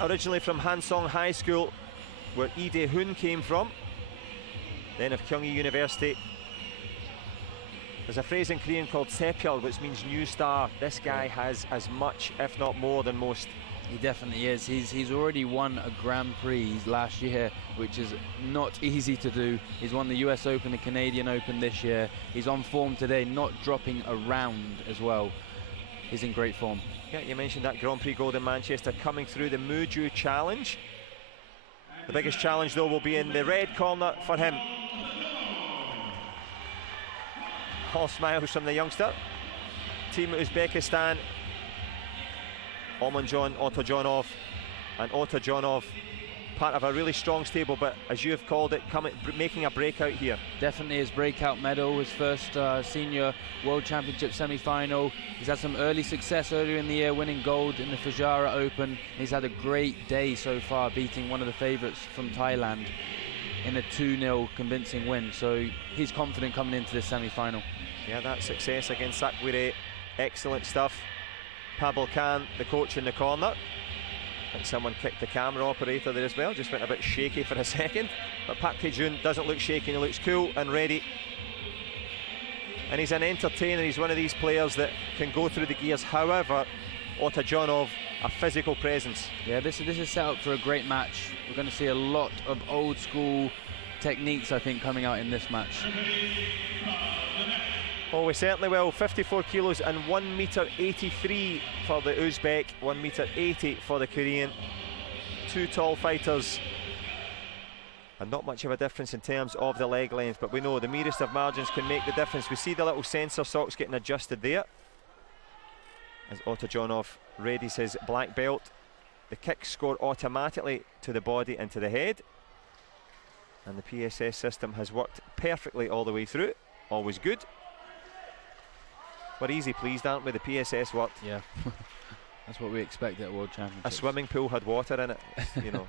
originally from Hansong High School, where Lee Dae-hoon came from, then of Kyunghee University. There's a phrase in Korean called sepyeol, which means new star. This guy has as much, if not more, than most. He definitely is. He's already won a Grand Prix last year, which is not easy to do. He's won the US Open, the Canadian Open this year. He's on form today, not dropping a round as well. He's in great form. Yeah, you mentioned that Grand Prix gold in Manchester coming through the Muju Challenge. The biggest challenge, though, will be in the red corner for him. All smiles from the youngster. Team Uzbekistan, Omanjon, OTAJONOV, and OTAJONOV, part of a really strong stable, but as you have called it, making a breakout here. Definitely his breakout medal, his first senior World Championship semi-final. He's had some early success earlier in the year, winning gold in the Fujairah Open. He's had a great day so far, beating one of the favourites from Thailand in a 2-0 convincing win. So he's confident coming into this semi-final. Yeah, that success against Sakwire, excellent stuff. Pavel Khan, the coach in the corner. I think someone kicked the camera operator there as well, just went a bit shaky for a second. But Park Tae-jun doesn't look shaky, he looks cool and ready. And he's an entertainer, he's one of these players that can go through the gears. However, OTAJONOV, a physical presence. Yeah, this is set up for a great match. We're going to see a lot of old school techniques, I think, coming out in this match. Oh, we certainly will. 54 kilos and 1 metre 83 for the Uzbek, 1 metre 80 for the Korean. Two tall fighters, and not much of a difference in terms of the leg length, but we know the merest of margins can make the difference. We see the little sensor socks getting adjusted there as OTAJONOV readies his black belt. The kicks score automatically to the body and to the head, and the PSS system has worked perfectly all the way through. Always good. We're easy pleased, aren't we? The PSS worked. Yeah, that's what we expect at World Championships. A swimming pool had water in it, you know.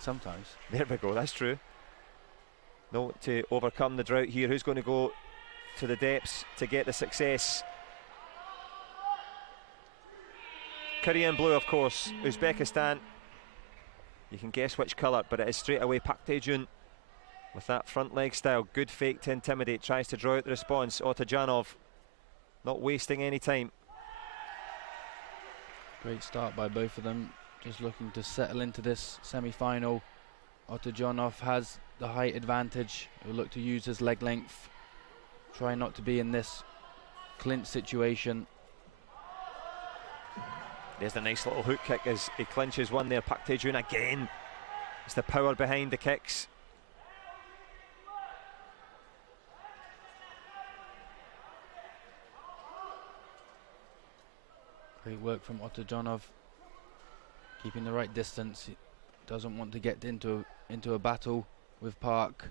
Sometimes. There we go, that's true. No, to overcome the drought here, who's going to go to the depths to get the success? Korean blue, of course. Uzbekistan, you can guess which colour, but it is straight away Park Tae-jun with that front leg style. Good fake to intimidate, tries to draw out the response. OTAJONOV not wasting any time. Great start by both of them, just looking to settle into this semi-final. OTAJONOV has the height advantage. He'll look to use his leg length, try not to be in this clinch situation. There's the nice little hook kick as he clinches one there. Park Tae-jun again. It's the power behind the kicks. Great work from OTAJONOV, keeping the right distance. He doesn't want to get into a battle with Park.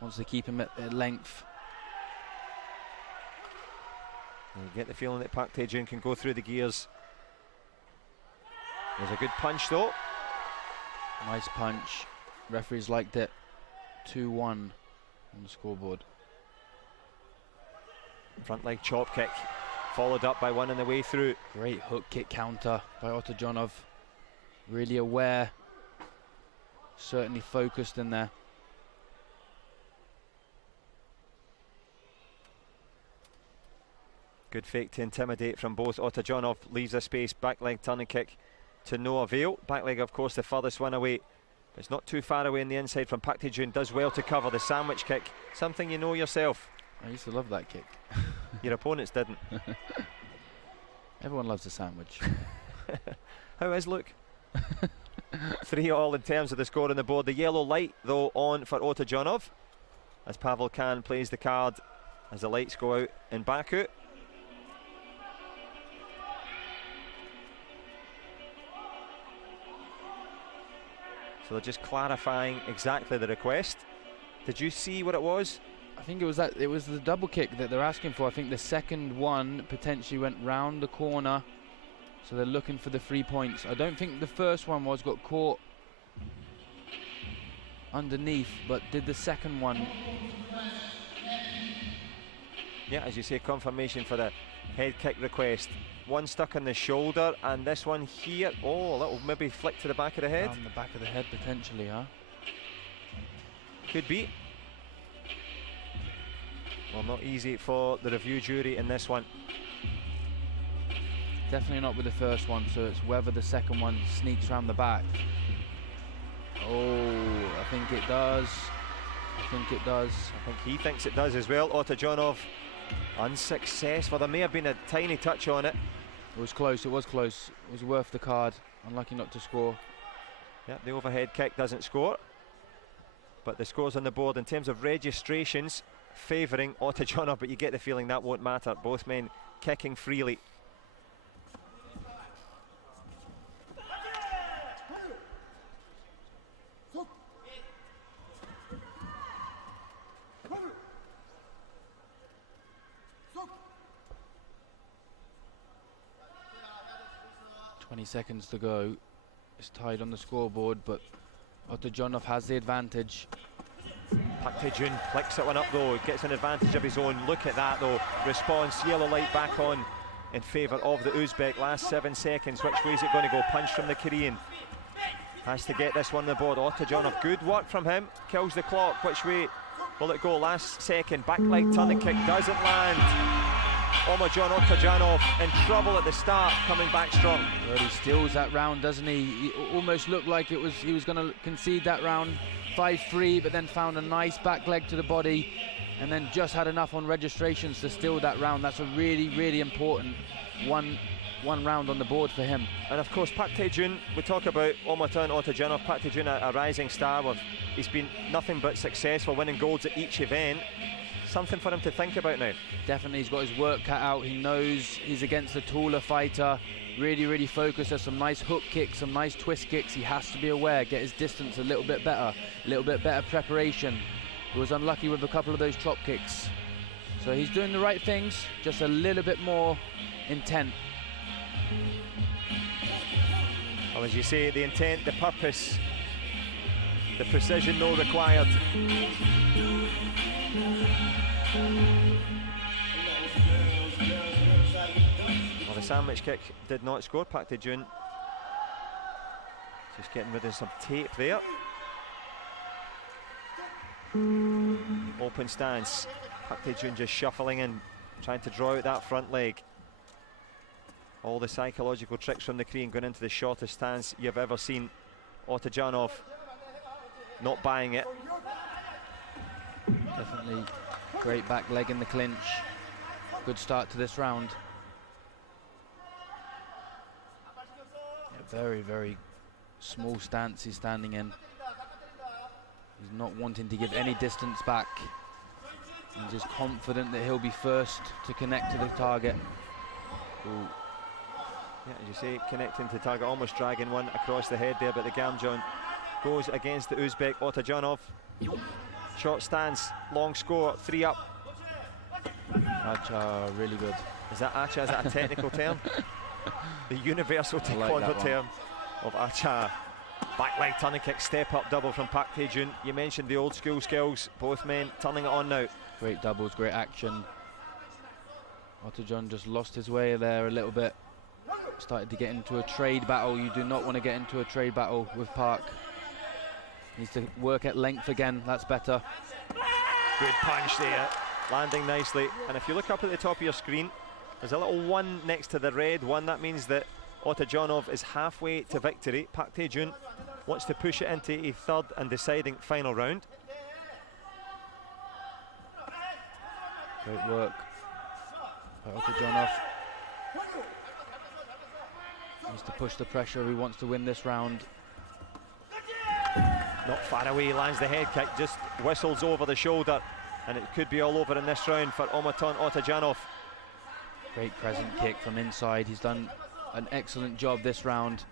Wants to keep him at length. And you get the feeling that Park Tae-jun can go through the gears. There's a good punch though. Nice punch. Referees liked it. 2-1 on the scoreboard. Front leg chop kick, followed up by one on the way through. Great hook kick counter by OTAJONOV. Really aware. Certainly focused in there. Good fake to intimidate from both. OTAJONOV leaves a space. Back leg turning kick to no avail. Back leg, of course, the furthest one away. But it's not too far away on the inside from Park Tae-jun. Does well to cover the sandwich kick. Something you know yourself. I used to love that kick. Your opponents didn't. Everyone loves a sandwich. How is Luke? 3-3 in terms of the score on the board. The yellow light, though, on for OTAJONOV as Pavel Khan plays the card as the lights go out in Baku. So they're just clarifying exactly the request. Did you see what it was? I think it was the double kick that they're asking for. I think the second one potentially went round the corner, so they're looking for the 3 points. I don't think the first one got caught underneath, but did the second one. Yeah, as you say, confirmation for the head kick request. One stuck on the shoulder, and this one here, oh, a little maybe flick to the back of the head. On the back of the head potentially, huh? Could be. Well, not easy for the review jury in this one. Definitely not with the first one, so it's whether the second one sneaks around the back. Oh, I think it does. I think it does. I think he thinks it does as well. OTAJONOV unsuccessful. There may have been a tiny touch on it. It was close, it was close. It was worth the card. Unlucky not to score. Yeah, the overhead kick doesn't score. But the scores on the board in terms of registrations favouring OTAJONOV, but you get the feeling that won't matter. Both men kicking freely. Seconds to go. It's tied on the scoreboard, but OTAJONOV has the advantage. Park Tae-jun flicks that one up though, gets an advantage of his own. Look at that though, response, yellow light back on in favour of the Uzbek. Last 7 seconds, which way is it going to go? Punch from the Korean. Has to get this one on the board. OTAJONOV, good work from him, kills the clock. Which way will it go? Last second, back leg turning kick doesn't land. OTAJONOV in trouble at the start, coming back strong. Well, he steals that round, doesn't he? He almost looked like he was going to concede that round 5-3, but then found a nice back leg to the body, and then just had enough on registrations to steal that round. That's a really, really important one round on the board for him. And of course, Park Tae-jun, we talk about OTAJONOV. Park Tae-jun, a rising star. He's been nothing but successful, winning golds at each event. Something for him to think about now. Definitely, he's got his work cut out. He knows he's against a taller fighter. Really, really focused. There's some nice hook kicks, some nice twist kicks. He has to be aware, get his distance a little bit better, preparation. He was unlucky with a couple of those chop kicks. So he's doing the right things, just a little bit more intent. Well, as you say, the intent, the purpose, the precision no required. Well, the sandwich kick did not score. Park Tae-jun just getting rid of some tape there. Open stance. Park Tae-jun just shuffling in, trying to draw out that front leg. All the psychological tricks from the Korean going into the shortest stance you've ever seen. OTAJONOV not buying it. Definitely great back leg in the clinch. Good start to this round. Yeah, very, very small stance he's standing in. He's not wanting to give any distance back. He's just confident that he'll be first to connect to the target. Ooh. Yeah, as you say, connecting to target, almost dragging one across the head there, but the Gamjeon goes against the Uzbek OTAJONOV. Short stance, long score, 3 up. Acha, really good. Is that Acha? Is that a technical term? The universal Taekwondo term of Acha. Back leg turning kick, step up double from Park Tae-jun. You mentioned the old school skills, both men turning it on now. Great doubles, great action. OTAJON just lost his way there a little bit. Started to get into a trade battle. You do not want to get into a trade battle with Park. Needs to work at length again, that's better. Good punch there, landing nicely. And if you look up at the top of your screen, there's a little 1 next to the red 1. That means that OTAJONOV is halfway to victory. Park Tae-jun wants to push it into a 3rd and deciding final round. Great work by OTAJONOV. Needs to push the pressure, he wants to win this round. Not far away, lands the head kick, just whistles over the shoulder, and it could be all over in this round for OTAJONOV. Great crescent kick from inside. He's done an excellent job this round.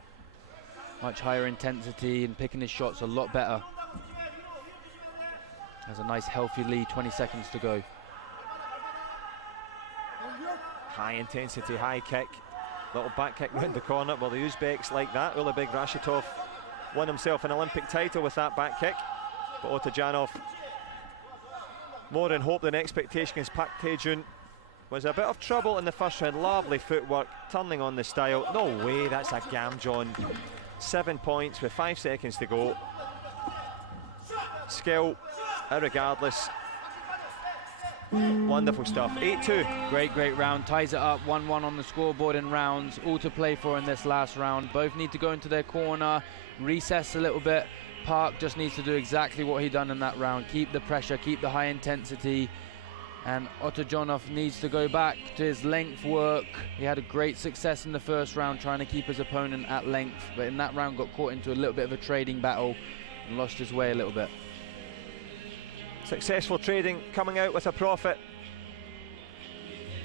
Much higher intensity and picking his shots a lot better. Has a nice healthy lead, 20 seconds to go. High intensity, high kick. Little back kick round the corner. Well, the Uzbeks like that. Ulabek Rashidov won himself an Olympic title with that back kick. But OTAJONOV more in hope than expectation against Park Tae-jun. was a bit of trouble in the first round. Lovely footwork, turning on the style. No way, that's a Gamjon. 7 points with 5 seconds to go. Skill, irregardless. Wonderful stuff. 8-2. Great round. Ties it up 1-1 on the scoreboard in rounds. All to play for in this last round. Both need to go into their corner, recess a little bit. Park just needs to do exactly what he done in that round. Keep the pressure, keep the high intensity. And OTAJONOV needs to go back to his length work. He had a great success in the first round trying to keep his opponent at length, but in that round got caught into a little bit of a trading battle and lost his way a little bit. Successful trading, coming out with a profit.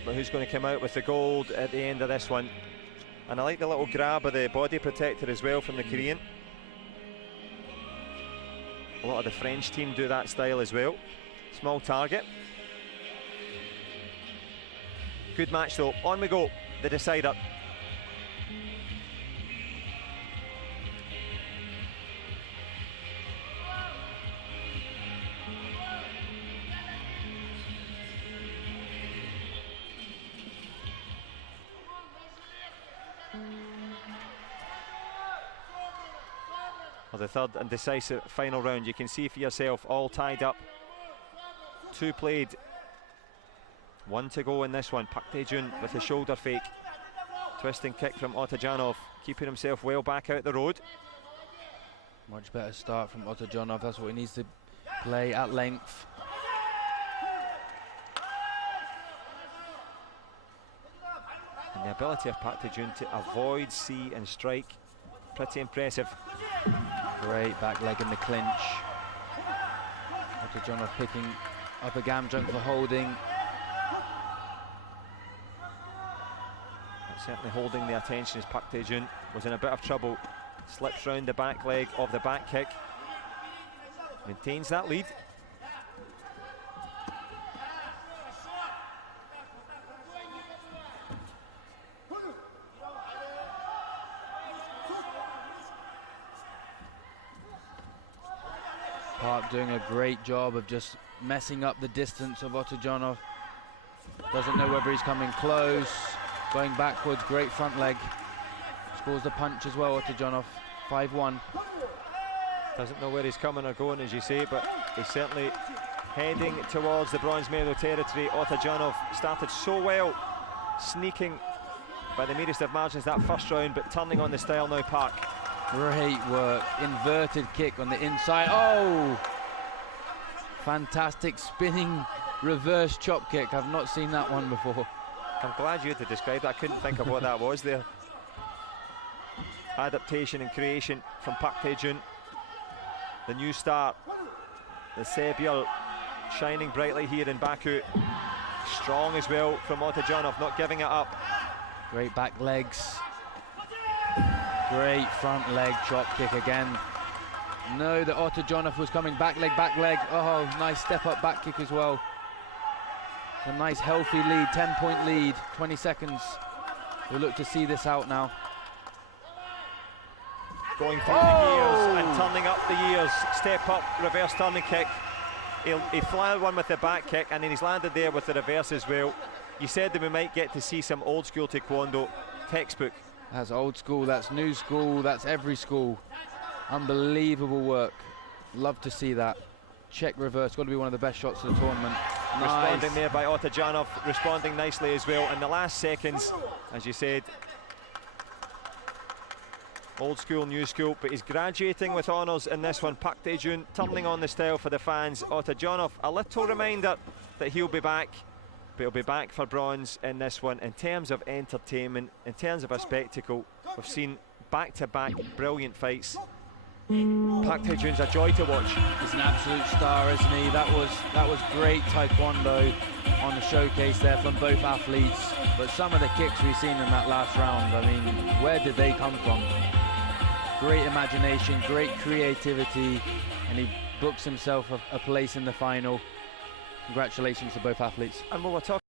But who's going to come out with the gold at the end of this one? And I like the little grab of the body protector as well from the Korean. A lot of the French team do that style as well. Small target. Good match though. On we go, the decider. Well, the third and decisive final round. You can see for yourself, all tied up. 2 played. 1 to go in this one. Park Tae-jun with a shoulder fake. Twisting kick from OTAJONOV, keeping himself well back out the road. Much better start from OTAJONOV. That's what he needs to play at length. And the ability of Park Tae-jun to avoid, see and strike, pretty impressive. Great back leg in the clinch. OTAJONOV picking up a Gamjon for holding. Certainly holding the attention as Park Tae-jun was in a bit of trouble. Slips round the back leg of the back kick. Maintains that lead. Park doing a great job of just messing up the distance of OTAJONOV. Doesn't know whether he's coming close. Going backwards, great front leg. Scores the punch as well, OTAJONOV. 5-1. Doesn't know where he's coming or going, as you say, but he's certainly heading towards the bronze medal territory. OTAJONOV started so well, sneaking by the merest of margins that first round, but turning on the style now, Park. Great work. Inverted kick on the inside. Oh! Fantastic spinning reverse chop kick. I've not seen that one before. I'm glad you had to describe that. I couldn't think of what that was there. Adaptation and creation from Park Tae-jun. The new star, the Sebyul, shining brightly here in Baku. Strong as well from OTAJONOV, not giving it up. Great back legs. Great front leg chop kick again. No, the OTAJONOV was coming back leg, back leg. Oh, nice step up back kick as well. A nice healthy lead, 10-point lead, 20 seconds. We'll look to see this out now. Going through the gears and turning up the gears. Step up, reverse turning kick. He flyed one with the back kick and then he's landed there with the reverse as well. You said that we might get to see some old school Taekwondo. Textbook. That's old school, that's new school, that's every school. Unbelievable work. Love to see that. Check reverse, got to be one of the best shots of the tournament. Nice. Responding there by OTAJONOV, responding nicely as well. In the last seconds, as you said, old school, new school, but he's graduating with honours in this one. Park Tae-jun turning on the style for the fans. OTAJONOV, a little reminder that he'll be back, but he'll be back for bronze in this one. In terms of entertainment, in terms of a spectacle, we've seen back-to-back brilliant fights. Park Tae-jun's a joy to watch. He's an absolute star, isn't he? That was great Taekwondo on the showcase there from both athletes. But some of the kicks we've seen in that last round, I mean, where did they come from? Great imagination, great creativity, and he books himself a place in the final. Congratulations to both athletes. And we were talking